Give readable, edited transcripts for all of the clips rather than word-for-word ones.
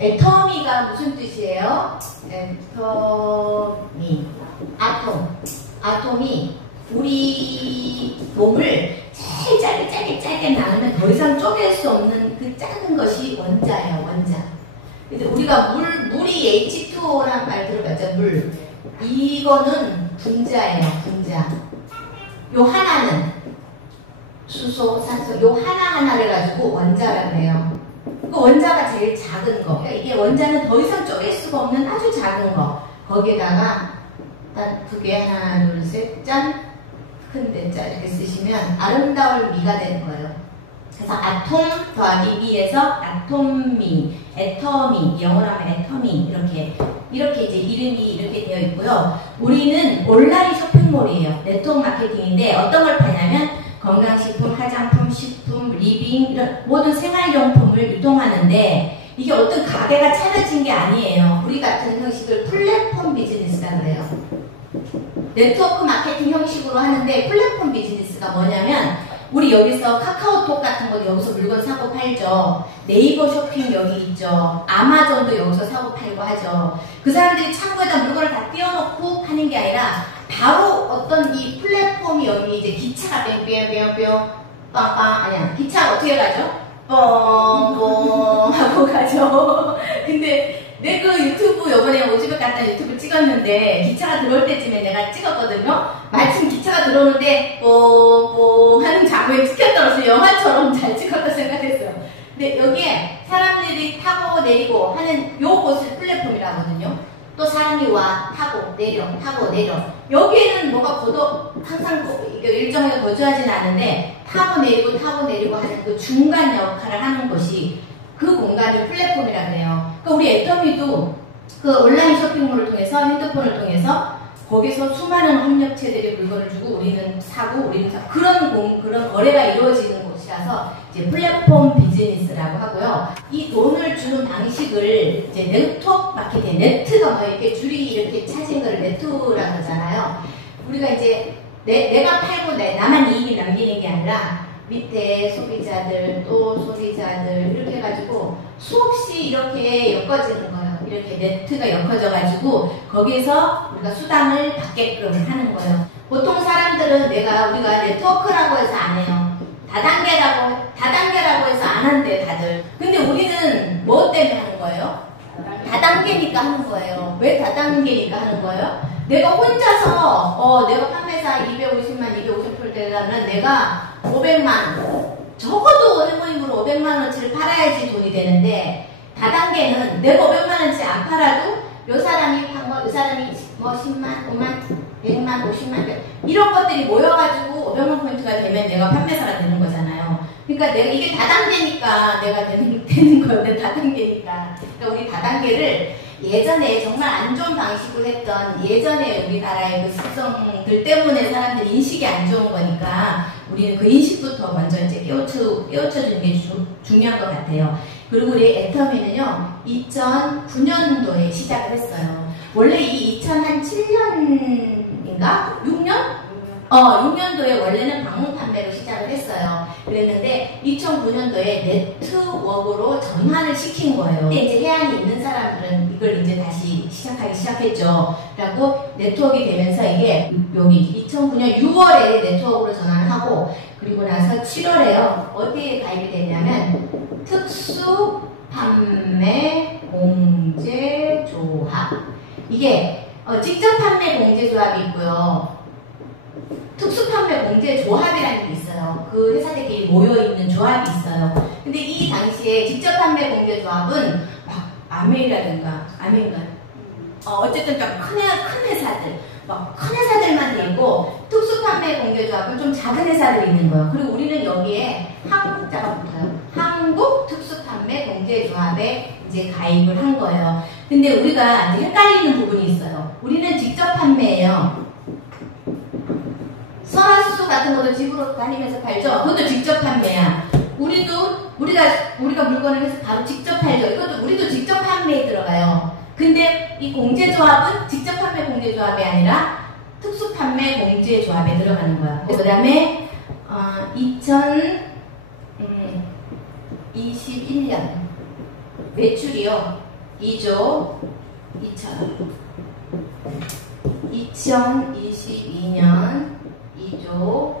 애터미가 무슨 뜻이에요? 애터미. 아톰이 우리 몸을 제일 짧게 나누면 더 이상 쪼갤 수 없는 그 작은 것이 원자예요, 원자. 근데 우리가 물이 H2O란 말 들어봤죠? 물. 이거는 분자예요, 분자. 요 하나는 수소, 산소, 요 하나하나를 가지고 원자라고 해요. 그 원자가 제일 작은 거. 그러니까 이게 원자는 더 이상 쪼갤 수가 없는 아주 작은 거. 거기에다가 딱 두 개, 하나, 둘, 셋, 짠. 큰 대자 이렇게 쓰시면 아름다울 미가 되는 거예요. 그래서 아톰 더하기 미에서 아톰미, 애터미, 영어로 하면 애터미 이렇게 이제 이름이 이렇게 되어 있고요. 우리는 온라인 쇼핑몰이에요. 네트워크 마케팅인데 어떤 걸 파냐면 건강식품, 화장품, 식품, 리빙 이런 모든 생활용품을 유통하는데 이게 어떤 가게가 차려진 게 아니에요. 우리 같은 형식을 플랫폼 비즈니스라고 그래요. 네트워크 마케팅 형식으로 하는데 플랫폼 비즈니스가 뭐냐면 우리 여기서 카카오톡 같은 거 여기서 물건 사고 팔죠. 네이버 쇼핑 여기 있죠. 아마존도 여기서 사고 팔고 하죠. 그 사람들이 창고에다 물건을 다 띄워놓고 파는 게 아니라 바로 어떤 이 플랫폼이 여기 이제 기차가 뿅뿅뿅뿅 빵빵 아니야 기차가 어떻게 가죠? 뻥뻥 하고 가죠. 근데 내 그 유튜브 요번에 오집에 갔다 유튜브 찍었는데 기차가 들어올 때쯤에 내가 찍었거든요. 마침 기차가 들어오는데 뽕뽕 하는 자국에 찍혀 떨어서 영화처럼 잘 찍었다 생각했어요. 근데 여기에 사람들이 타고 내리고 하는 요 곳을 플랫폼이라 하거든요. 또 사람이 와 타고 내려 여기에는 뭐가 항상 이게 일정하게 거주하진 않은데 타고 내리고 하는 그 중간 역할을 하는 곳이 그 공간을 플랫폼이라고 해요. 그러니까 우리 애터미도 그 온라인 쇼핑몰을 통해서 핸드폰을 통해서 거기서 수많은 협력체들이 물건을 주고 우리는 사고 그런 거래가 이루어지는 곳이라서 이제 플랫폼 비즈니스라고 하고요. 이 돈을 주는 방식을 이제 네트워크 마케팅, 네트가 뭐 이렇게 줄이 이렇게 차진 걸 네트라고 하잖아요. 우리가 이제 내가 팔고 나만 이익이 남기는 게 아니라 밑에 소비자들 또 소비자들 이렇게 해가지고 수없이 이렇게 엮어지는 거예요. 이렇게 네트가 엮어져가지고 거기에서 우리가 수당을 받게끔 하는 거예요. 보통 사람들은 우리가 네트워크라고 해서 안 해요. 다단계라고 해서 안 한대 다들. 근데 우리는 뭐 때문에 하는 거예요? 다단계니까 하는 거예요. 왜 다단계니까 하는 거예요? 내가 혼자서 내가 판매사 250% 되려면 내가 500만 적어도 해모임으로 500만원치를 팔아야지 돈이 되는데 다단계는 내가 500만원치 안 팔아도 요 사람이 판 거, 요 사람이 뭐 10만, 5만, 100만, 50만 이런 것들이 모여가지고 500만 포인트가 되면 내가 판매사가 되는 거잖아요. 그러니까 이게 다단계니까 내가 되는 거예요. 다단계니까. 그러니까 우리 다단계를 예전에 정말 안 좋은 방식으로 했던 예전에 우리나라의 그 습성들 때문에 사람들이 인식이 안 좋은 거니까 우리는 그 인식부터 먼저 이제 깨우쳐주는 게 중요한 것 같아요. 그리고 우리 애터미는요 2009년도에 시작을 했어요. 원래 이 2007년인가? 6년? 6년도에 원래는 방문 판매로 시작을 했어요. 그랬는데 2009년도에 네트워크로 전환을 시킨 거예요. 근데 이제 해안이 있는 사람들은 이걸 이제 다시 시작하기 시작했죠. 그리고 네트워크가 되면서 이게 여기 2009년 6월에 네트워크로 전환을 하고 그리고 나서 7월에요. 어디에 가입이 되냐면 특수 판매 공제 조합. 이게 직접 판매 공제 조합이 있고요. 특수판매 공제 조합이라는 게 있어요. 그 회사들끼리 모여있는 조합이 있어요. 근데 이 당시에 직접 판매 공제 조합은 막 아메이라든가 어쨌든 좀 큰 회사들 큰 회사들만 돼 있고 특수판매 공제 조합은 좀 작은 회사들이 있는 거예요. 그리고 우리는 여기에 한국자가 붙어요. 한국 특수판매 공제 조합에 이제 가입을 한 거예요. 근데 우리가 이제 헷갈리는 부분이 있어요. 우리는 직접 판매예요. 설화수소 같은 것도 집으로 다니면서 팔죠. 그것도 직접 판매야. 우리가 물건을 해서 바로 직접 팔죠. 이것도 우리도 직접 판매에 들어가요. 근데 이 공제조합은 직접 판매 공제조합이 아니라 특수 판매 공제조합에 들어가는 거야. 그 다음에 2021년 매출이요. 2조 2천억. 2022년 2조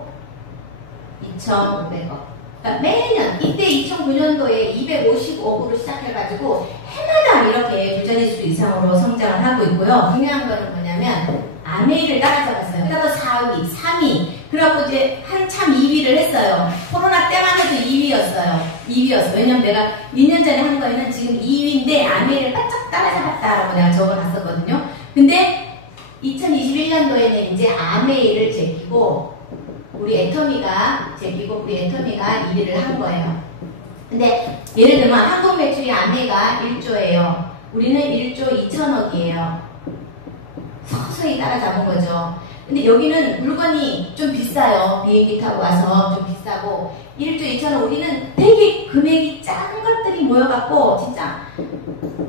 2,500억. 그러니까 매년 이때 2009년도에 255억으로 시작해가지고 해마다 이렇게 두 자릿수 이상으로 성장을 하고 있고요. 중요한 거는 뭐냐면 아메이를 따라잡았어요. 그래서 4위, 3위. 그래갖고 이제 한참 2위를 했어요. 코로나 때만 해도 2위였어요. 왜냐면 내가 2년 전에 한 거에는 지금 2위인데 아메이를 바짝 따라잡았다라고 내가 적어놨었거든요. 근데 2021년도에는 이제 아메이를 제끼고 우리 애터미가 2위를 한 거예요. 근데 예를 들면 한국 매출이 아메이가 1조예요. 우리는 1조 2천억이에요. 서서히 따라잡은 거죠. 근데 여기는 물건이 좀 비싸요. 비행기 타고 와서 좀 비싸고 1조 2천억. 우리는 되게 금액이 작은 것들이 모여갖고 진짜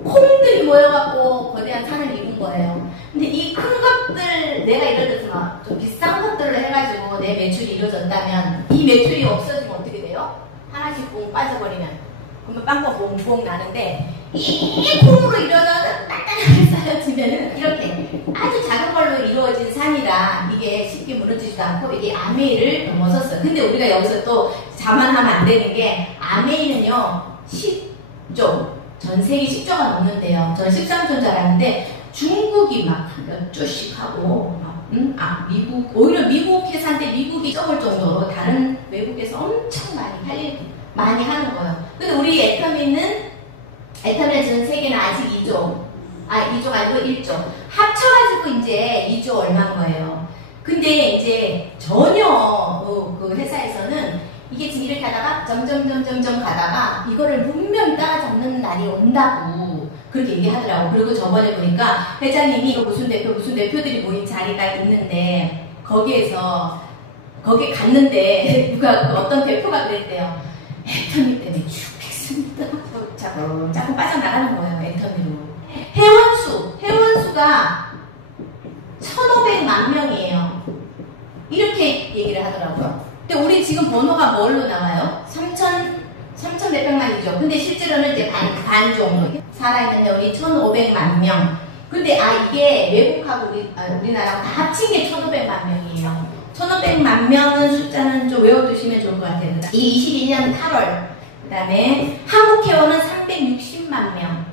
콩들이 모여갖고 거대한 산을 이룬 거예요. 근데 이 큰 것들, 내가 예를 들어서 좀 비싼 것들을 해가지고 내 매출이 이루어졌다면 이 매출이 없어지면 어떻게 돼요? 하나씩 뽕 빠져버리면 그러면 빵빵 뽕뽕 나는데 이 콩으로 이루어져서 단단하게 쌓여지면은 이렇게 아주 작은 걸로 이루어진 산이라 이게 쉽게 무너지지도 않고 이게 아메이를 넘어섰어요. 근데 우리가 여기서 또 자만하면 안 되는 게 아메이는요 10조, 전 세계 10조가 넘는데요. 저는 13조인 줄 알았는데 중국이 막 몇 조씩 하고 미국, 오히려 미국 회사인데 미국이 적을 정도로 다른 외국에서 엄청 많이 하는 거예요. 근데 우리 애터미는 전 세계는 아직 2조가 아니고 1조. 합쳐가지고 이제 2조 얼마인 거예요. 근데 이제 전혀 그 회사에서는 이게 지금 이렇게 하다가 점점 가다가 이거를 분명히 따라잡는 날이 온다고 그렇게 얘기하더라고. 그리고 저번에 보니까 회장님이 무슨 대표들이 모인 자리가 있는데 거기 갔는데 어떤 대표가 그랬대요. 애터미 때문에 죽겠습니다. 자꾸 빠져나가는 거예요. 애터미로. 회원수가 1,500만 명이에요. 이렇게 얘기를 하더라고요. 근데 우리 지금 번호가 뭘로 나와요? 3,100만이죠. 근데 실제로는 이제 반 정도. 살아있는데 우리 1,500만 명. 근데 이게 외국하고 우리나라하고 다 합친 게 1,500만 명이에요. 1,500만 명은 숫자는 좀 외워두시면 좋을 것 같아요. 이 22년 8월. 그 다음에 한국 회원은 360만 명.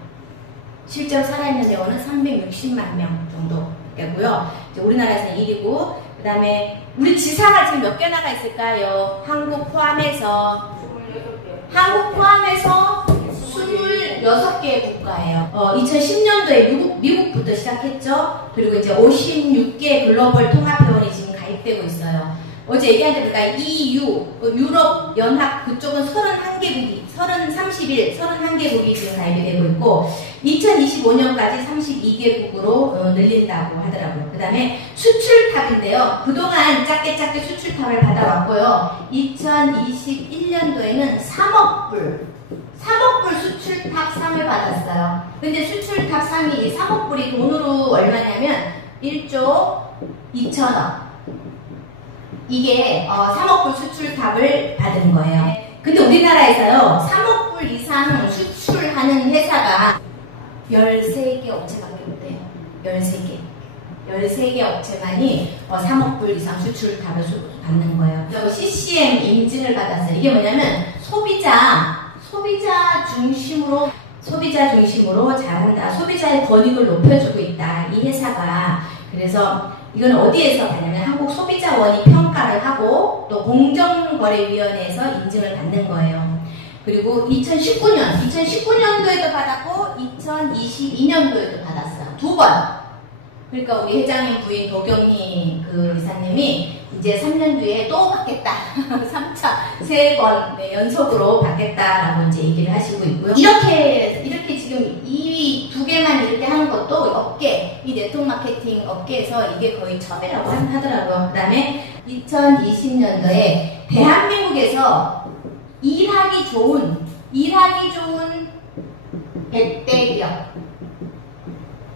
실제로 살아있는 회원은 360만 명 정도 되고요. 우리나라에서는 1위고, 그 다음에 우리 지사가 지금 몇 개 나가 있을까요? 한국 포함해서 26개 국가예요. 2010년도에 미국부터 시작했죠. 그리고 이제 56개 글로벌 통합회원이 지금 가입되고 있어요. 어제 얘기한 데 보니까 EU, 유럽 연합 그쪽은 31개국이 지금 가입이 되고 있고 2025년까지 32개국으로 늘린다고 하더라고요. 그 다음에 수출탑인데요. 그동안 작게 수출탑을 받아왔고요. 2021년도에는 3억 불 수출탑 상을 받았어요. 근데 수출탑 상이 3억 불이 돈으로 얼마냐면 1조 2천억. 이게 3억 불 수출탑을 받은 거예요. 근데 우리나라에서요 3억 불 이상 수출하는 회사가 13개 업체밖에 없대요. 13개 업체만이 3억 불 이상 수출탑을 받는 거예요. 그리고 CCM 인증을 받았어요. 이게 뭐냐면 소비자 중심으로 잘한다. 소비자의 권익을 높여주고 있다. 이 회사가. 그래서 이건 어디에서 받냐면 한국 소비자원이 평가를 하고 또 공정거래위원회에서 인증을 받는 거예요. 그리고 2019년도에도 받았고 2022년도에도 받았어요. 2번. 그러니까 우리 회장님 부인 도경희 그 이사님이 이제 3년 뒤에 또 받겠다. 3차, 3번 연속으로 받겠다라고 이제 얘기를 하시고 있고요. 이렇게 지금 2위 2개만 이렇게 하는 것도 업계, 이 네트워크 마케팅 업계에서 이게 거의 처음이라고 하더라고요. 그 다음에 2020년도에 대한민국에서 일하기 좋은 100대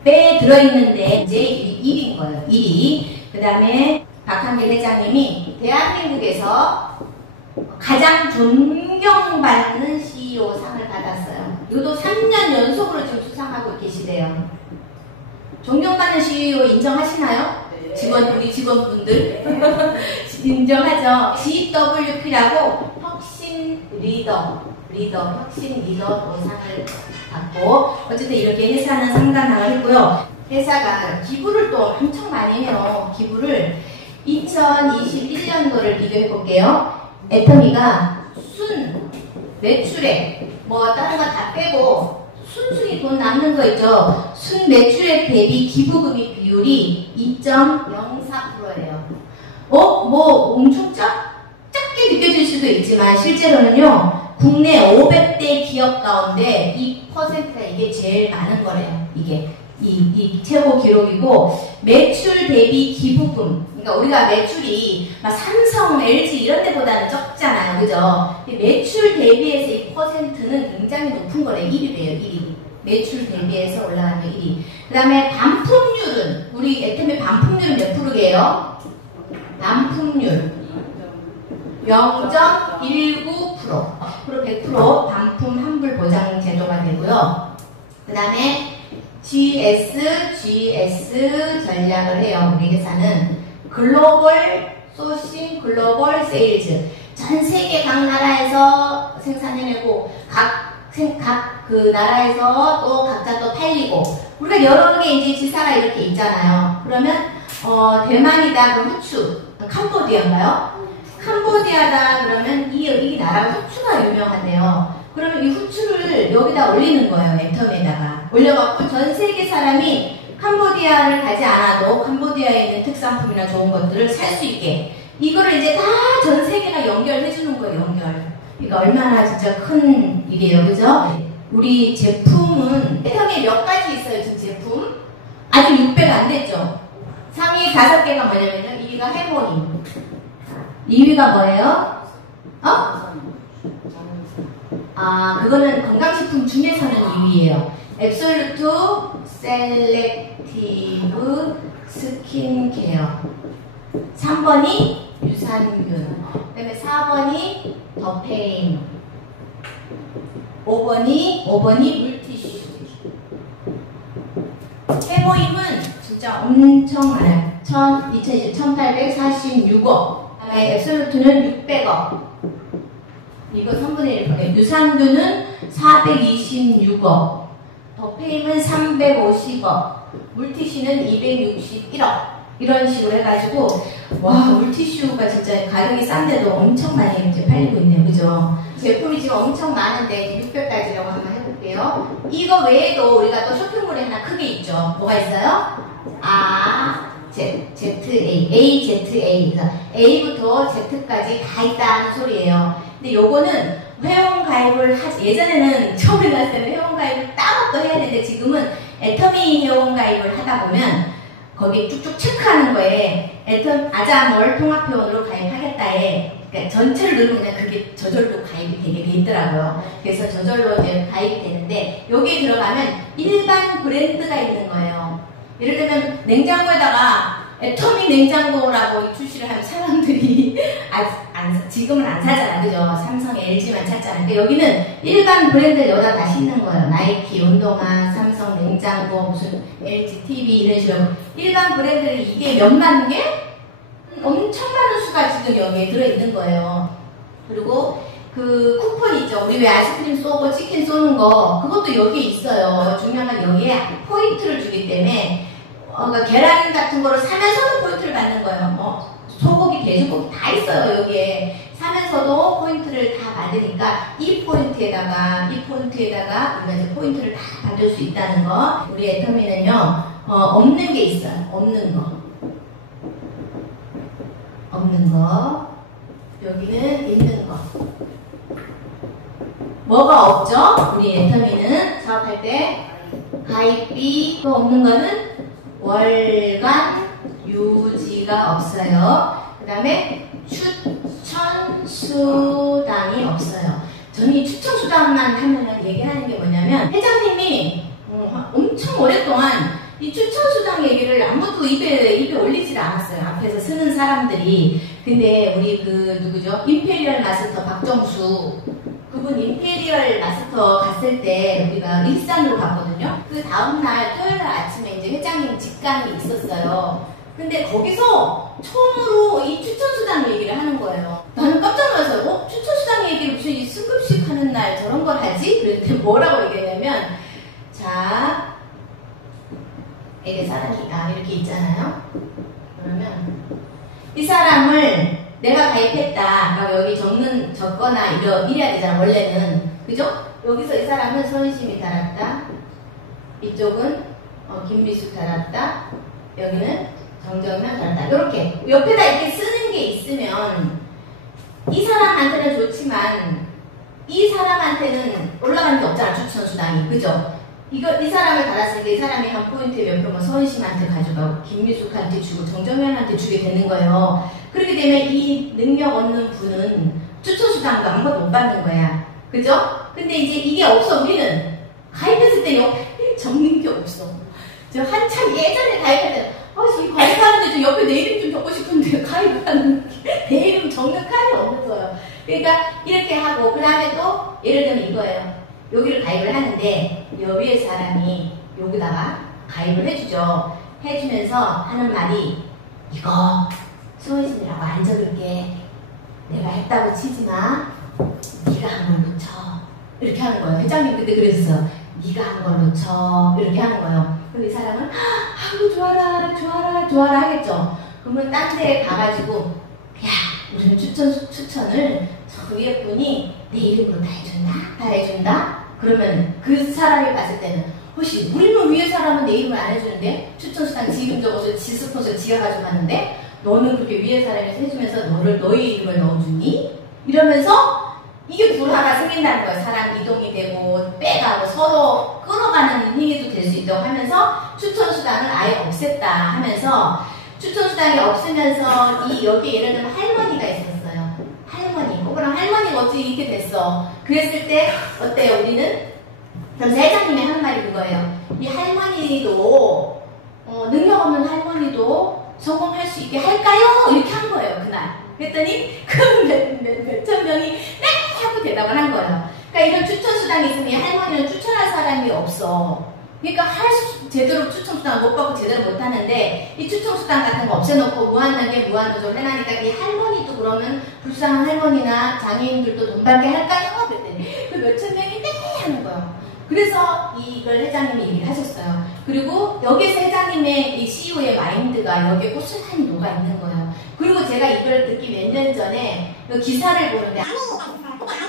기업에 들어있는데 이제 1위인 거예요. 1위. 그 다음에 박한길 회장님이 대한민국에서 가장 존경받는 CEO 상을 받았어요. 이것도 3년 연속으로 지금 수상하고 계시대요. 존경받는 CEO 인정하시나요? 우리 직원분들 인정하죠. GWP라고 혁신 혁신 리더 상을 받고 어쨌든 이렇게 회사는 상단상을 했고요. 회사가 기부를 또 엄청 많이 해요. 기부를 2021년도를 비교해 볼게요. 애터미가 순 매출액 뭐 다른 거 다 빼고 순순히 돈 남는 거 있죠. 순 매출액 대비 기부금이 비율이 2.04%예요. 뭐 엄청 작게 느껴질 수도 있지만 실제로는요. 국내 500대 기업 가운데 2%가 이게 제일 많은 거래요. 이게 이 최고 기록이고 매출 대비 기부금 그러니까 우리가 매출이 막 삼성, LG 이런 데보다는 적잖아요. 그죠? 매출 대비해서 2%는 굉장히 높은 거래요. 1위래요. 1위. 매출 대비해서 올라가는 1위. 그 다음에 반품률은 우리 애터미 반품률은 몇 프로게요? 반품률 0.19% 앞으로 100% 반품 환불 보장 제도가 되고요. 그 다음에 GS 전략을 해요. 우리 회사는 글로벌 소싱, 글로벌 세일즈. 전 세계 각 나라에서 생산해내고 각 그 나라에서 또 각자 또 팔리고 우리가 여러 개 이제 지사가 이렇게 있잖아요. 그러면 대만이다 그럼 후추, 캄보디아인가요? 캄보디아다 그러면 이 나라가 후추가 유명한데요. 그러면 이 후추를 여기다 올리는 거예요. 애터미에다가 올려갖고 전 세계 사람이 캄보디아를 가지 않아도 캄보디아에 있는 특산품이나 좋은 것들을 살 수 있게 이거를 이제 다 전 세계가 연결해 주는 거예요. 연결. 그러니까 얼마나 진짜 큰 일이에요. 그죠? 우리 제품은 애터미에 몇 가지 있어요. 지금 제품 아직 600가 안 됐죠. 상위 5개가 뭐냐면요. 2위가 해모닝 2위가 뭐예요? 그거는 건강식품 중에서는 2위예요. 앱솔루트 셀렉티브 스킨케어 3번이 유산균 그 다음에 4번이 더페인 5번이 물티슈 해모임은 진짜 엄청 많아요. 1846억 그 다음에 앱솔루트는 600억 이거 3분의 1 유산균은 426억 더페임은 350억 물티슈는 261억 이런 식으로 해가지고 와 물티슈가 진짜 가격이 싼데도 엄청 많이 이제 팔리고 있네요. 그죠? 제품이 지금 엄청 많은데 600가지라고 한번 해볼게요. 이거 외에도 우리가 또 쇼핑몰에 하나 크게 있죠. 뭐가 있어요? AZA 그래서 A부터 Z까지 다 있다는 소리예요. 근데 요거는 회원가입을 예전에는 처음에 나왔을 때는 회원가입을 따로 해야 되는데 지금은 애터미 회원가입을 하다 보면 거기 쭉쭉 체크하는 거에 아자몰 통합회원으로 가입하겠다에 그러니까 전체를 누르면 그냥 그게 저절로 가입이 되게 돼 있더라고요. 그래서 저절로 이제 가입이 되는데 여기에 들어가면 일반 브랜드가 있는 거예요. 예를 들면 냉장고에다가 애터미 냉장고라고 출시를 하면 사람들이 지금은 안 사잖아. 그죠? 삼성, LG만 찾잖아. 근데 여기는 일반 브랜드를 여기다 다 싣는 거예요. 나이키, 운동화, 삼성, 냉장고, 무슨 LG TV 이런 식으로 일반 브랜드를 이게 몇만 개? 엄청 많은 수가 지금 여기에 들어있는 거예요. 그리고 그 쿠폰 있죠. 우리 왜 아이스크림 쏘고 치킨 쏘는 거 그것도 여기에 있어요. 중요한 건 여기에 포인트를 주기 때문에 그러니까 계란 같은 거를 사면서도 포인트를 받는 거예요. 소고기, 돼지고기 다 있어요. 여기에 사면서도 포인트를 다 받으니까 이 포인트에다가 우리가 이제 포인트를 다 받을 수 있다는 거. 우리 애터미는요 없는 게 있어요. 없는 거 여기는 있는 거. 뭐가 없죠? 우리 애터미는 사업할 때 가입비 또 없는 거는 월간 유지가 없어요. 그 다음에 추천 수당이 없어요. 저는 이 추천 수당만 하면은 얘기하는 게 뭐냐면 회장님이 엄청 오랫동안 이 추천 수당 얘기를 아무도 입에 올리질 않았어요. 앞에서 쓰는 사람들이. 근데 우리 그 누구죠? 임페리얼 마스터 박정수 그분 임페리얼 마스터 갔을 때 우리가 일산으로 갔거든요. 그 다음날 토요일날 아침에 이제 회장님 직감이 있었어요. 근데 거기서 처음으로 이 추천수당 얘기를 하는 거예요. 나는 깜짝 놀라서 추천수당 얘기를 무슨 이 승급식 하는 날 저런 걸 하지? 그랬더니 뭐라고 얘기했냐면 자 이게 사람이 이렇게 있잖아요. 그러면 이 사람을 내가 가입했다 라고 여기 적거나 이래야 되잖아 원래는. 그죠? 여기서 이 사람은 손심이 달았다, 이쪽은 김미숙 달았다, 여기는 정정면 달았다. 이렇게 옆에다 이렇게 쓰는 게 있으면 이 사람한테는 좋지만 이 사람한테는 올라가는 게 없잖아 추천수당이. 그죠? 이 사람을 달았으니까 이 사람이 한 포인트 몇 표면 서은심한테 가져가고 김미숙한테 주고 정정면한테 주게 되는 거예요. 그렇게 되면 이 능력 없는 분은 추천수당도 아무것도 못 받는 거야. 그죠? 근데 이제 이게 없어. 우리는 가입했을 때 옆에 적는 게 없어. 저 한참 예전에 가입할 때 이 가입하는데 좀 옆에 내 이름 좀 적고 싶은데 가입하는 내 이름 적는 칸이 없어요. 그러니까 이렇게 하고 그 다음에 또 예를 들면 이거예요. 여기를 가입을 하는데 여기에 사람이 여기다가 가입을 해주죠. 해주면서 하는 말이 이거 수호신이라고 안 적을게. 내가 했다고 치지마. 네가 한 걸 놓쳐. 이렇게 하는 거예요. 회장님 그때 그랬어. 네가 한 걸 놓쳐. 이렇게 하는 거예요. 그럼 이 사람은 아이고 좋아라 하겠죠. 그러면 딴 데에 가가지고 야 무슨 추천을 저 위에 분이 내 이름으로 다 해준다? 그러면 그 사람이 봤을 때는 혹시 우리는 위에 사람은 내 이름을 안 해주는데 추천수당 지 이름 적어서 지 스폰서 지가 가져가는데 너는 그렇게 위에 사람이 해주면서 너의 이름을 넣어주니? 이러면서 이게 불화가 생긴다는 거예요. 사람 이동이 되고 빼가고 서로 끌어가는 행위도 될 수 있다고 하면서 추천수당을 아예 없앴다 하면서 추천수당이 없으면서 여기 예를 들면 할머니가 있었어요. 그럼 할머니가 어찌 이렇게 됐어. 그랬을 때 어때요? 우리는 그럼 회장님이 하는 말이 그거예요. 이 할머니도 능력 없는 할머니도 성공할 수 있게 할까요? 이렇게 한 거예요. 그날. 그랬더니 몇천 명이 네! 하고 대답을 한 거예요. 그러니까 이런 추천수당이 있으면 이 할머니는 추천할 사람이 없어. 그러니까 제대로 추천수당을 못 받고 제대로 못 하는데 이 추천수당 같은 거 없애놓고 무한단계 무한도전을 해놔니까 이 할머니도 그러면 불쌍한 할머니나 장애인들도 돈 받게 할까요? 그랬더니 그 몇천 명이 네! 하는 거예요. 그래서 이걸 회장님이 얘기를 하셨어요. 그리고 여기서 회장님의 이 CEO의 마인드가 여기에 고스란히 녹아있는 거예요. 그리고 제가 이걸 듣기 몇 년 전에 기사를 보는데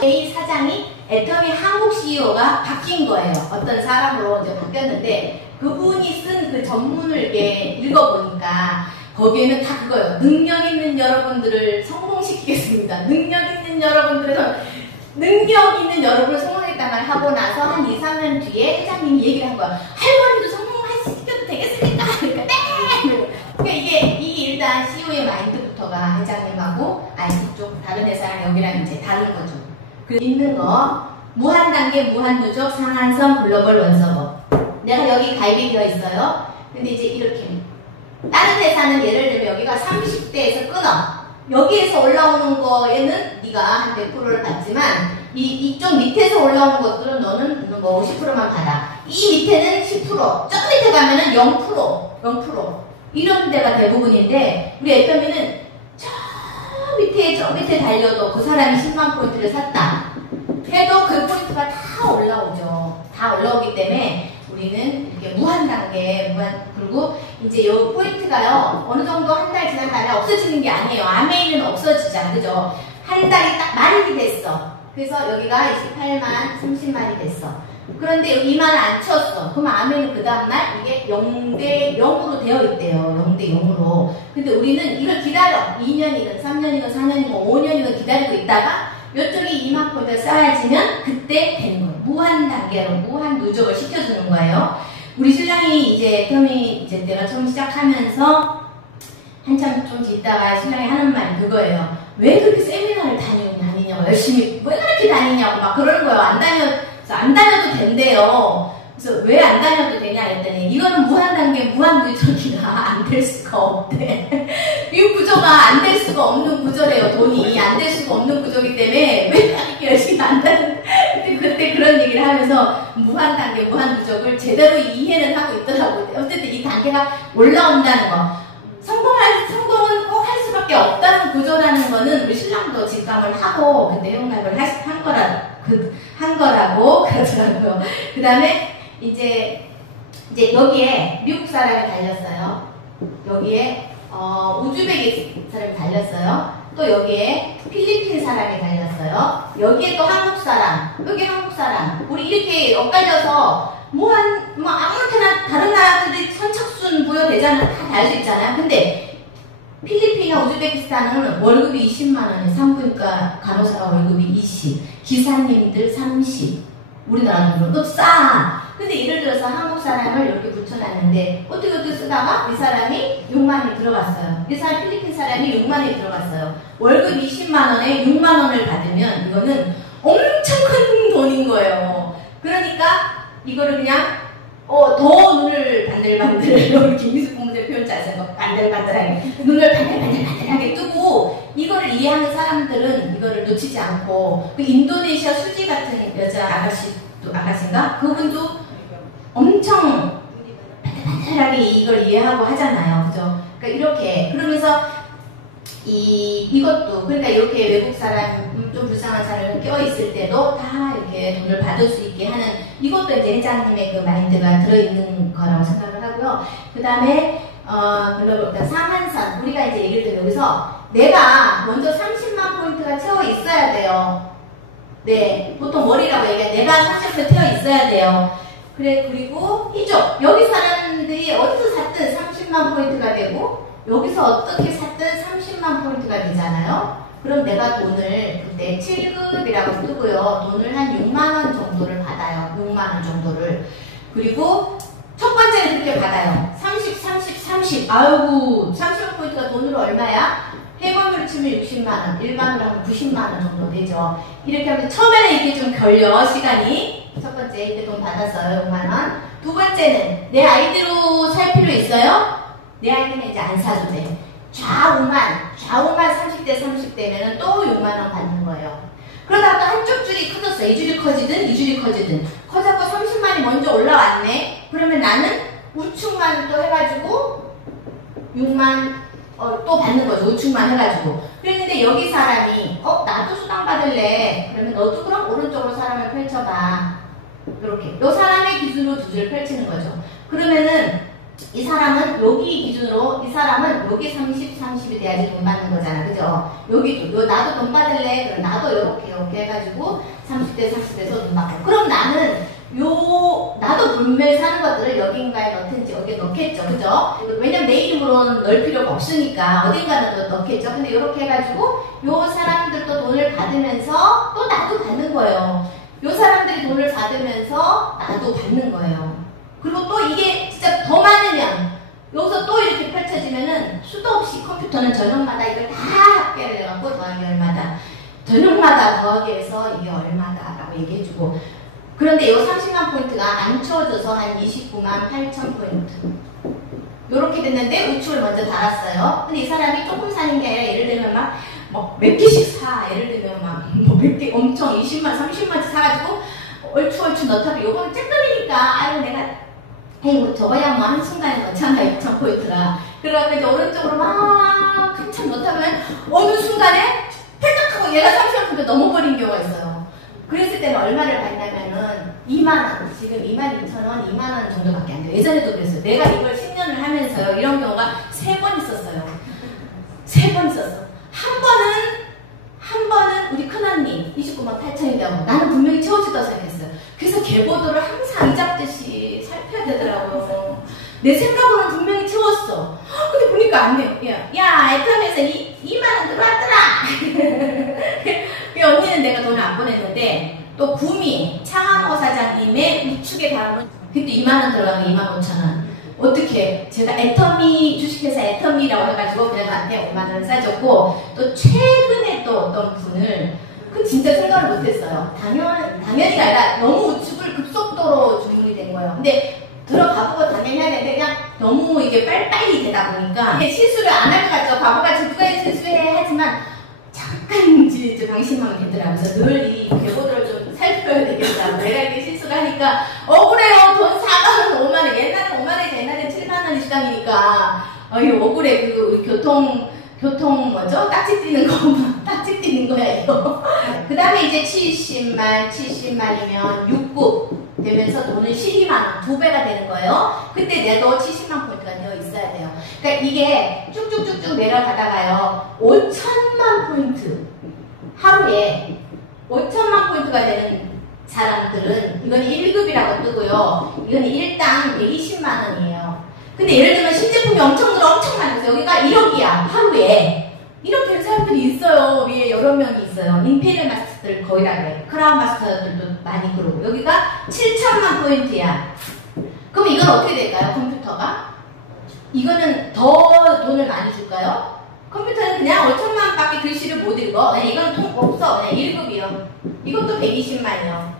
A 사장이 애터미 한국 CEO가 바뀐 거예요. 어떤 사람으로 이제 바뀌었는데 그분이 쓴 그 전문을 이렇게 읽어보니까 거기에는 다 그거예요. 능력 있는 여러분들을 성공시키겠습니다. 능력 있는 여러분을 성공했다고 하고 나서 한 2, 3년 뒤에 회장님이 얘기를 한 거야. 할머니도 성공시켜도 되겠습니까? 그러니까 네! 그러니까 이게 일단 CEO의 마인드부터가 회장님하고 IT 쪽 다른 회사랑 여기랑 이제 다른 거죠. 그 있는 거 무한단계 무한누적 상한선 글로벌 원서법. 내가 여기 가입이 되어 있어요. 근데 이제 이렇게 다른 회사는 예를 들면 여기가 30대에서 끊어. 여기에서 올라오는 거에는 네가 한 100%를 받지만 이쪽 밑에서 올라오는 것들은 너는 뭐 50%만 받아. 이 밑에는 10%, 저 밑에 가면은 0% 이런 데가 대부분인데 우리 애터미는 저 밑에 달려도 그 사람이 10만 포인트를 샀다 해도 그 포인트가 다 올라오죠. 다 올라오기 때문에 우리는 이렇게 무한단계 그리고 이제 요 포인트가요 어느 정도 한 달 지난 다음에 없어지는 게 아니에요. 아메이는 없어지잖아. 그죠? 한 달이 딱 만일이 됐어. 그래서 여기가 28만 30만이 됐어. 그런데 2만 안 쳤어. 그럼 아메이는 그 다음날 이게 0대 0으로 되어 있대요. 0대 0으로. 근데 우리는 이걸 기다려. 2년이든 3년이든 4년이든 5년이든 기다리고 있다가 이쪽이 2만 포인트가 쌓아지면 그때 되는 거예요. 무한 단계로 무한 누적을 시켜주는 거예요. 우리 신랑이 이제 내가 처음 시작하면서 한참 좀 있다가 신랑이 하는 말이 그거예요. 왜 그렇게 세미나를 다니냐고 열심히 왜 그렇게 다니냐고 막 그러는 거예요. 안 다녀도 된대요. 그래서 왜 안 다녀도 되냐 했더니 이거는 무한단계 무한누적이라 안 될 수가 없대. 이 구조가 안 될 수가 없는 구조래요. 돈이 안 될 수가 없는 구조이기 때문에 왜 이렇게 열심히 안 다니는 얘기를 하면서 무한 단계, 무한 누적을 제대로 이해는 하고 있더라고요. 어쨌든 이 단계가 올라온다는 거. 성공은 꼭 할 수밖에 없다는 구조라는 거는 우리 신랑도 직감을 하고 그 내용락을 한 거라고 그러더라고요. 그 다음에 이제 여기에 미국 사람이 달렸어요. 여기에 우즈베키 사람이 달렸어요. 또 여기에 필리핀 사람이 달렸어요. 여기에 또 한국 사람, 여기 한국 사람. 우리 이렇게 엇갈려서 아무렇게나 다른 나라들이 선착순 부여되잖아요. 다 달 수 있잖아요. 근데 필리핀이나 우즈베키스탄은 월급이 20만원에 산부인과 간호사가 월급이 20, 기사님들 30. 우리나라 돈으로 싸. 근데 예를 들어서 한국 사람을 이렇게 붙여놨는데 어떻게 쓰다가 이 사람이 6만원이 들어갔어요. 이 사람 필리핀 사람이 6만원이 들어갔어요. 월급 20만원에 6만원을 받으면 이거는 엄청 큰 돈인 거예요. 그러니까 이거를 그냥 더 눈을 반들반들 이렇게 김희숙 본부장 표현 잘 쓴 거 반들반들하게 눈을 반들반들하게 뜨고 이거를 이해하는 사람들은 이거를 놓치지 않고 그 인도네시아 수지 같은 여자 아가씨인가? 그분도 엄청 반들반들하게 이걸 이해하고 하잖아요. 그죠? 그러니까 이렇게 그러면서 이것도 그러니까 이렇게 외국 사람 좀 불쌍한 사람이 껴있을 때도 다 이렇게 돈을 받을 수 있게 하는 이것도 이제 회장님의 그 마인드가 들어있는 거라고 생각을 하고요. 그 다음에 글로벌 상한선 우리가 이제 얘기를 들면 여기서 내가 먼저 30만 포인트가 채워 있어야 돼요. 네, 보통 월이라고 얘기해. 내가 30% 채워 있어야 돼요. 그리고 이쪽 여기 사람들이 어디서 샀든 30만 포인트가 되고 여기서 어떻게 샀든 30만 포인트가 되잖아요. 그럼 내가 돈을 그때 7급이라고 뜨고요. 돈을 한 6만원 정도를 받아요. 6만원 정도를. 그리고 첫 번째는 그렇게 받아요. 30. 아이고 30만 포인트가 돈으로 얼마야? 해외으로 치면 60만원, 일반으로 하면 90만원 정도 되죠. 이렇게 하면 처음에는 이게 좀 걸려 시간이. 첫 번째 이때 돈 받았어요. 6만원. 두 번째는 내 아이디로 살 필요 있어요? 내 아이디는 이제 안 사도 돼. 좌우만 30대면은 또 6만원 받는 거예요. 그러다가 한쪽 줄이 커졌어. 이 줄이 커지든 이 줄이 커지든 커져서 30만이 먼저 올라왔네. 그러면 나는 우측만 또 해가지고 6만 또 받는 거죠. 우측만 해가지고. 그랬는데 여기 사람이 나도 수당 받을래. 그러면 너도 그럼 오른쪽으로 사람을 펼쳐봐. 이렇게 요 사람의 기준으로 두 줄 펼치는 거죠. 그러면은 이 사람은 여기 기준으로 이 사람은 여기 30이 돼야지 돈 받는 거잖아. 그죠? 여기도 나도 돈 받을래. 그럼 나도 이렇게 해가지고 30대에서 돈 받고. 그럼 나는 나도 분명히 사는 것들을 여긴가에 넣든지 여기에 넣겠죠. 그죠? 왜냐면 내 이름으로는 넣을 필요가 없으니까 어딘가는 넣겠죠. 근데 이렇게 해가지고 요 사람들도 돈을 받으면서 또 나도 받는 거예요. 요 사람들이 돈을 받으면서 나도 받는 거예요. 그리고 또 이게 진짜 더 많으면 여기서 또 이렇게 펼쳐지면은 수도 없이 컴퓨터는 저녁마다 이걸 다 합계를 해갖고 더하기 얼마다 저녁마다 더하기 해서 이게 얼마다 라고 얘기해주고 그런데 이 30만 포인트가 안 채워져서 한 29만 8천 포인트 요렇게 됐는데 우측을 먼저 달았어요. 근데 이 사람이 조금 사는 게 아니라 예를 들면 막 몇 개씩 사. 예를 들면 막 몇 개 엄청 20만 30만씩 사가지고 얼추 넣다가 요거는 쬐끔이니까 아이고 내가 에이 저거야 뭐 한순간에 넣잖아 2천 포인트가. 그래갖고 이제 오른쪽으로 막 한참 넣다면 어느 순간에 펠딱하고 얘가 30만 포인트 넘어버린 경우가 있어요. 그랬을 때는 얼마를 받냐면은 2만원, 지금 22,000원, 2만원 정도밖에 안 돼요. 예전에도 그랬어요. 내가 이걸 10년을 하면서요. 이런 경우가 3번 있었어요. 3번 있었어. 한 번은 우리 큰언니 29만 8천이라고 나는 분명히 채워지다고 생각했어요. 그래서 계보도를 항상 이 잡듯이 살펴야 되더라고요. 내 생각으로는 분명히 채웠어. 근데 보니까 안 돼요. 야 애텀에서 2만원 들어왔더라. 그 언니는 내가 돈을 안 보냈는데 또 구미 창하모 사장님의 우측에 가면 그때 2만원 들어가면 25,000원. 어떻게 제가 애터미 주식회사 애터미라고 해가지고 그냥 나한테 5만원을 싸줬고 또 최근에 또 어떤 분을 그 진짜 생각을 못했어요. 당연히가 아니라 너무 우측을 급속도로 주문이 된 거예요. 근데 들어가보고 당연히 해야 되는데 그냥 너무 이게 빨리빨리 되다 보니까 실수를 안 할 것 같죠. 바보같이 누가 실수해 하지만 잠깐 방심하면 되더라고요. 그래서 늘 이 계보들을 좀 살펴야 되겠다. 내가 이게 하니까 억울해요. 돈 4만원, 5만원. 옛날에 5만원이지, 옛날에 7만원이 시장이니까. 억울해. 우리 교통 뭐죠? 딱지 띄는 거, 딱지 띄는 거야, 이거. 그 다음에 이제 70만이면 6급 되면서 돈은 12만원, 2배가 되는 거예요. 그때 내도 70만 포인트가 되어 있어야 돼요. 그러니까 이게 쭉쭉쭉쭉 내려가다가요, 5천만 포인트. 하루에 5천만 포인트가 되는 사람들은, 이건 1급이라고 뜨고요. 이건 일당 120만원이에요. 근데 예를 들면 신제품이 엄청 많아서 여기가 1억이야, 하루에. 이렇게 된 사람들이 있어요. 위에 여러 명이 있어요. 임페리얼 마스터들 거의 다 그래. 크라운 마스터들도 많이 그러고. 여기가 7천만 포인트야. 그럼 이건 어떻게 될까요? 컴퓨터가? 이거는 더 돈을 많이 줄까요? 컴퓨터는 그냥 5천만 밖에 글씨를 못 읽어. 이건 통 없어. 1급이요. 이것도 120만이요.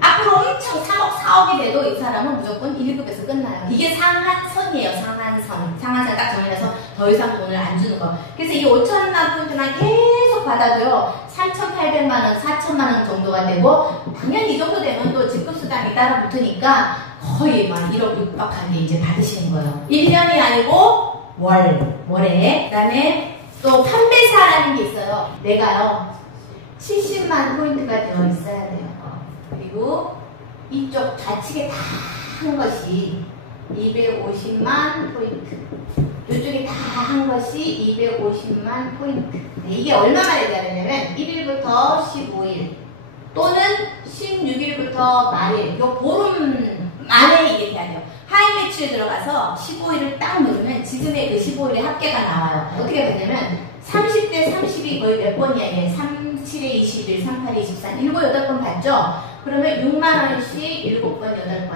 앞으로 엄청 3억, 4억이 돼도 이 사람은 무조건 1급에서 끝나요. 이게 상한선이에요, 상한선. 상한선 딱 정해서 더 이상 돈을 안 주는 거. 그래서 이 5천만 포인트만 계속 받아도요, 3,800만원, 4천만원 정도가 되고, 당연히 이 정도 되면 또 직급수당이 따라 붙으니까 거의 막 1억 육박하게 이제 받으시는 거예요. 1년이 아니고 월에. 그 다음에 또 판매사라는 게 있어요. 내가요, 70만 포인트가 되어 있어야 돼요. 그리고 이쪽 좌측에 다 한 것이 250만 포인트, 이쪽에 다 한 것이 250만 포인트. 이게 얼마나 돼야 되냐면 1일부터 15일 또는 16일부터 말일, 요 보름 만에 이게 돼야 돼요. 하이 매출에 들어가서 15일을 딱 누르면 지금의 그 15일의 합계가 나와요. 어떻게 되냐면 30대 30이 거의 몇 번이야? 이게 37에 21, 38에 23, 7, 8번 받죠? 그러면 6만원씩 7번, 8번.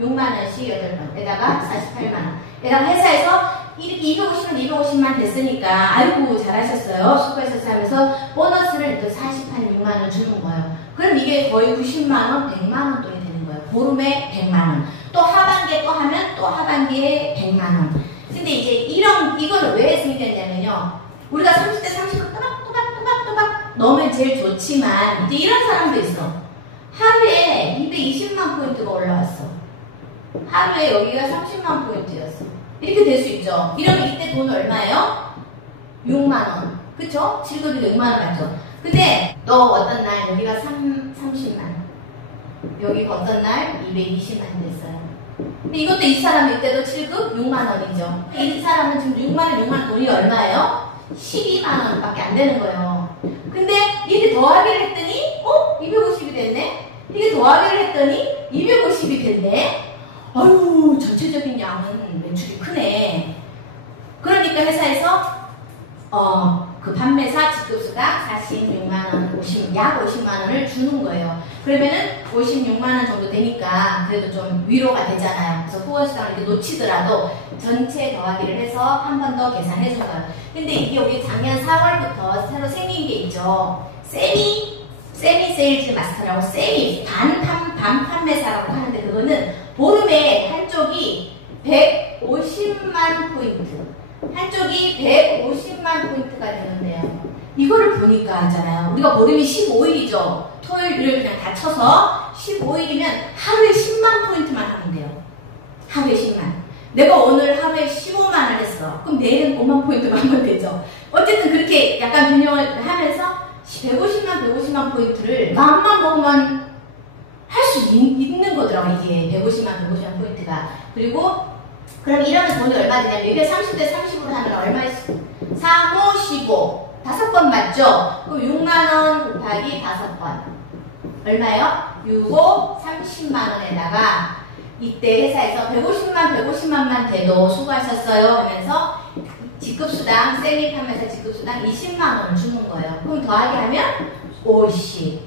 6만원씩 8번. 에다가 48만원. 에다가 회사에서 이렇게 250만 됐으니까, 아이고, 잘하셨어요. 수고하셨어요 하면서 보너스를 또 48, 6만원 주는 거예요. 그럼 이게 거의 90만원, 100만원 돈이 되는 거예요. 보름에 100만원. 또 하반기에 또 하면 또 하반기에 100만원. 근데 이제 이거는 왜 생겼냐면요. 우리가 30대 30을 또박또박 넣으면 제일 좋지만, 이제 이런 사람도 있어. 하루에 220만 포인트가 올라왔어. 하루에 여기가 30만 포인트였어. 이렇게 될 수 있죠. 이러면 이때 돈 얼마예요? 6만원. 그쵸? 7급이니까 6만원 맞죠? 근데 또 어떤 날 여기가 30만. 여기가 어떤 날 220만 됐어요. 근데 이것도 이 사람이 이때도 7급 6만원이죠. 이 사람은 지금 6만원 돈이 얼마예요? 12만원 밖에 안 되는 거예요. 근데 이게 더하기를 했더니 250이 됐네? 이게 더하기를 했더니 250이 됐네? 아유, 전체적인 양은 매출이 크네. 그러니까 회사에서 그 판매사 직급수당 46만원, 약 50만원을 주는 거예요. 그러면은 56만원 정도 되니까 그래도 좀 위로가 되잖아요. 그래서 후원수당을 이렇게 놓치더라도 전체 더하기를 해서 한 번 더 계산해 준 거예요. 근데 이게 우리 작년 4월부터 새로 생긴 게 있죠. 세미 세일즈 마스터라고, 반 판매사라고 하는데, 그거는 보름에 한쪽이 150만 포인트, 한쪽이 150만 포인트가 되는데요. 이거를 보니까 하잖아요. 우리가 보름이 15일이죠. 토요일, 일요일 그냥 다 쳐서 15일이면 하루에 10만 포인트만 하면 돼요. 하루에 10만. 내가 오늘 하루에 15만을 했어. 그럼 내일은 5만 포인트만 하면 되죠. 어쨌든 그렇게 약간 균형을 하면서 150만 포인트를 마음만 먹으면 할 수 있는 거더라고, 이게. 150만 포인트가. 그리고 그럼 이러면 돈이 얼마 되냐면, 이게 30대 30으로 하면 얼마 있어? 3, 5, 15. 5번 맞죠? 그럼 6만원 곱하기 5번. 얼마요? 6, 5, 30만원에다가 이때 회사에서 150만만 돼도 수고하셨어요 하면서 직급수당, 세미 판매사 직급수당 20만원을 주는 거예요. 그럼 더하기 하면 50.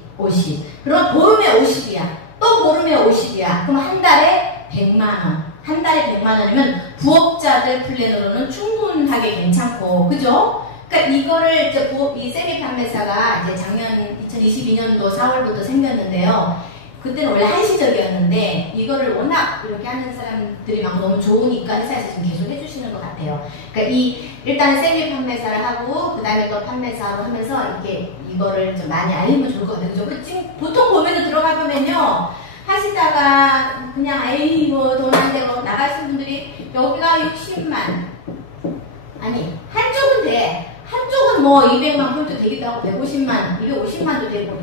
그럼 보름에 50이야. 또 보름에 50이야. 그럼 한 달에 100만원. 한 달에 100만원이면 부업자들 플랜으로는 충분하게 괜찮고, 그죠? 그러니까 이거를 이 세미 판매사가 이제 작년 2022년도 4월부터 생겼는데요. 그때는 원래 한시적이었는데 이거를 워낙 이렇게 하는 사람들이 막 너무 좋으니까 회사에서 지금 계속 해주시는 것 같아요. 그러니까 일단은 세미 판매사를 하고 그 다음에 또 판매사로 하면서 이렇게 이거를 좀 많이 알리면 좋을 것 같아요. 그죠? 지금 보통 보면은 들어가 보면요, 하시다가 그냥 에이 뭐 돈 안 되고 나가신 분들이 여기가 60만 아니 한쪽은 돼. 한쪽은 뭐 200만 포인트 되기도 하고 150만 250만도 되고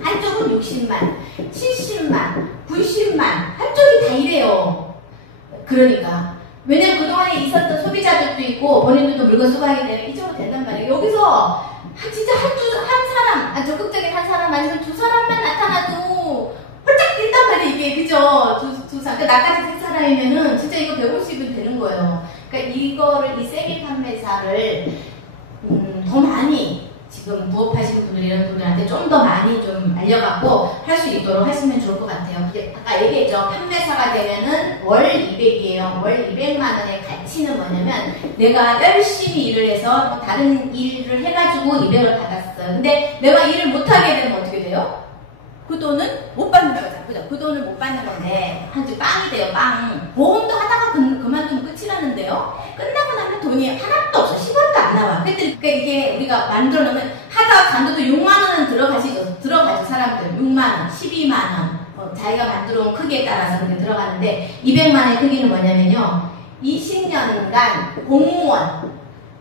한쪽은 60만 70만 90만 한쪽이 다 이래요. 그러니까 왜냐면 그동안에 있었던 소비자들도 있고 본인들도 물건 쓰고 하기 때문에 이쪽으로 된단 말이에요. 여기서 진짜 한 사람 적극적인 한 사람 아니면 두 사람만 나타나도 홀짝 뛴단 말이에요. 이게 그죠? 두 사람 그러니까 나까지 세 사람이면은 진짜 이거 150은 되는 거예요. 그러니까 이거를 이 세계 판매사를 더 많이 지금 부업하시는 분들 이런 분들한테 좀 더 많이 좀 알려갖고 할 수 있도록 하시면 좋을 것 같아요. 근데 아까 얘기했죠. 판매사가 되면은 월 200이에요. 월 200만 원의 가치는 뭐냐면 내가 열심히 일을 해서 다른 일을 해가지고 200을 받았어요. 근데 내가 일을 못하게 되면 어떻게 돼요? 그 돈은 못 받는다고 하잖아. 그죠? 그 돈을 못 받는 건데, 한지 빵이 돼요, 빵. 보험도 하다가 그만두면 끝이라는데요? 끝나고 나면 돈이 하나도 없어. 10원도 안 나와. 그러니까 이게 우리가 만들어 놓으면 하다가 간도도 6만원은 들어가죠, 사람들. 6만원, 12만원. 자기가 만들어 놓은 크기에 따라서 그렇게 들어가는데, 200만원의 크기는 뭐냐면요. 20년간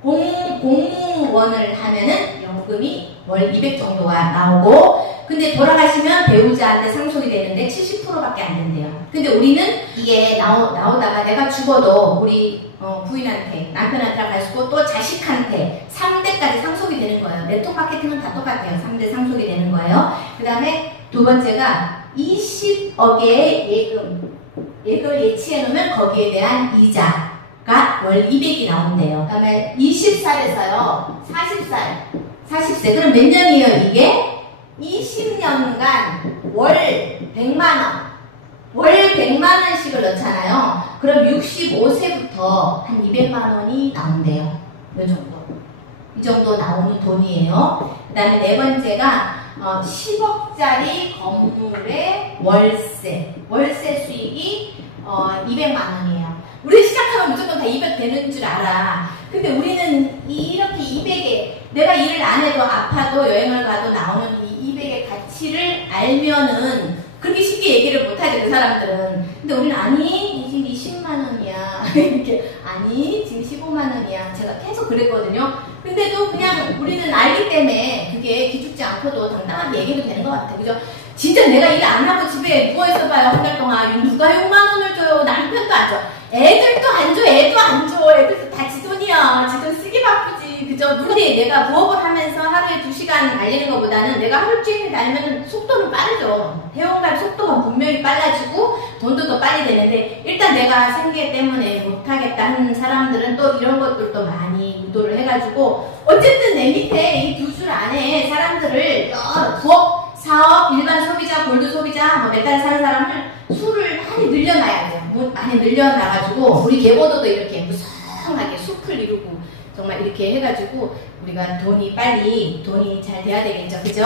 공무원을 하면은 연금이 월 200 정도가 나오고, 근데 돌아가시면 배우자한테 상속이 되는데 70%밖에 안 된대요. 근데 우리는 이게 나오다가 내가 죽어도 우리 부인한테, 남편한테 갈 수 있고 또 자식한테 3대까지 상속이 되는 거예요. 네트워크 마케팅은 다 똑같아요. 3대 상속이 되는 거예요. 그 다음에 두 번째가 20억의 예금을 예치해 놓으면 거기에 대한 이자가 월 200이 나온대요. 그 다음에 20살에서요, 40세. 그럼 몇 년이에요, 이게? 20년간 월 100만원. 월 100만원씩을 넣잖아요. 그럼 65세부터 한 200만원이 나온대요. 이 정도. 이 정도 나오는 돈이에요. 그 다음에 네 번째가 10억짜리 건물의 월세 수익이 200만원이에요. 우리 시작하면 무조건 다 200 되는 줄 알아. 근데 우리는 이렇게 200에 내가 일을 안 해도 아파도 여행을 가도 나오는 이 200의 가치를 알면은 그렇게 쉽게 얘기를 못하지, 그 사람들은. 근데 우리는 아니, 지금 20만원이야. 이렇게, 아니, 지금 15만원이야. 제가 계속 그랬거든요. 근데도 그냥 우리는 알기 때문에 그게 기죽지 않고도 당당하게 얘기해도 되는 것 같아요. 그죠? 진짜 내가 일 안 하고 집에 누워있어 봐요. 한 달 동안. 누가 6만원을 줘요? 남편도 안 줘. 애들도 안 줘. 애도 안 줘. 애들도 다 지 돈이야. 지 돈 쓰기 바쁘지. 그죠? 근데 내가 부업을 하면서 하루에 2시간 달리는 것보다는 내가 하루 종일 달리면 속도는 빠르죠. 회원갈 속도가 분명히 빨라지고 돈도 더 빨리 되는데, 일단 내가 생계 때문에 못하겠다 하는 사람들은 또 이런 것들도 많이 유도를 해가지고, 어쨌든 내 밑에 이 두 줄 안에 사람들을 부업, 사업, 일반 소비자, 골드 소비자, 뭐 메탈 사는 사람을 수를 많이 늘려놔야 돼요. 많이 늘려놔가지고 우리 계보도도 이렇게 무성하게 숲을 이루고 정말 이렇게 해가지고 우리가 돈이 잘 돼야 되겠죠. 그죠?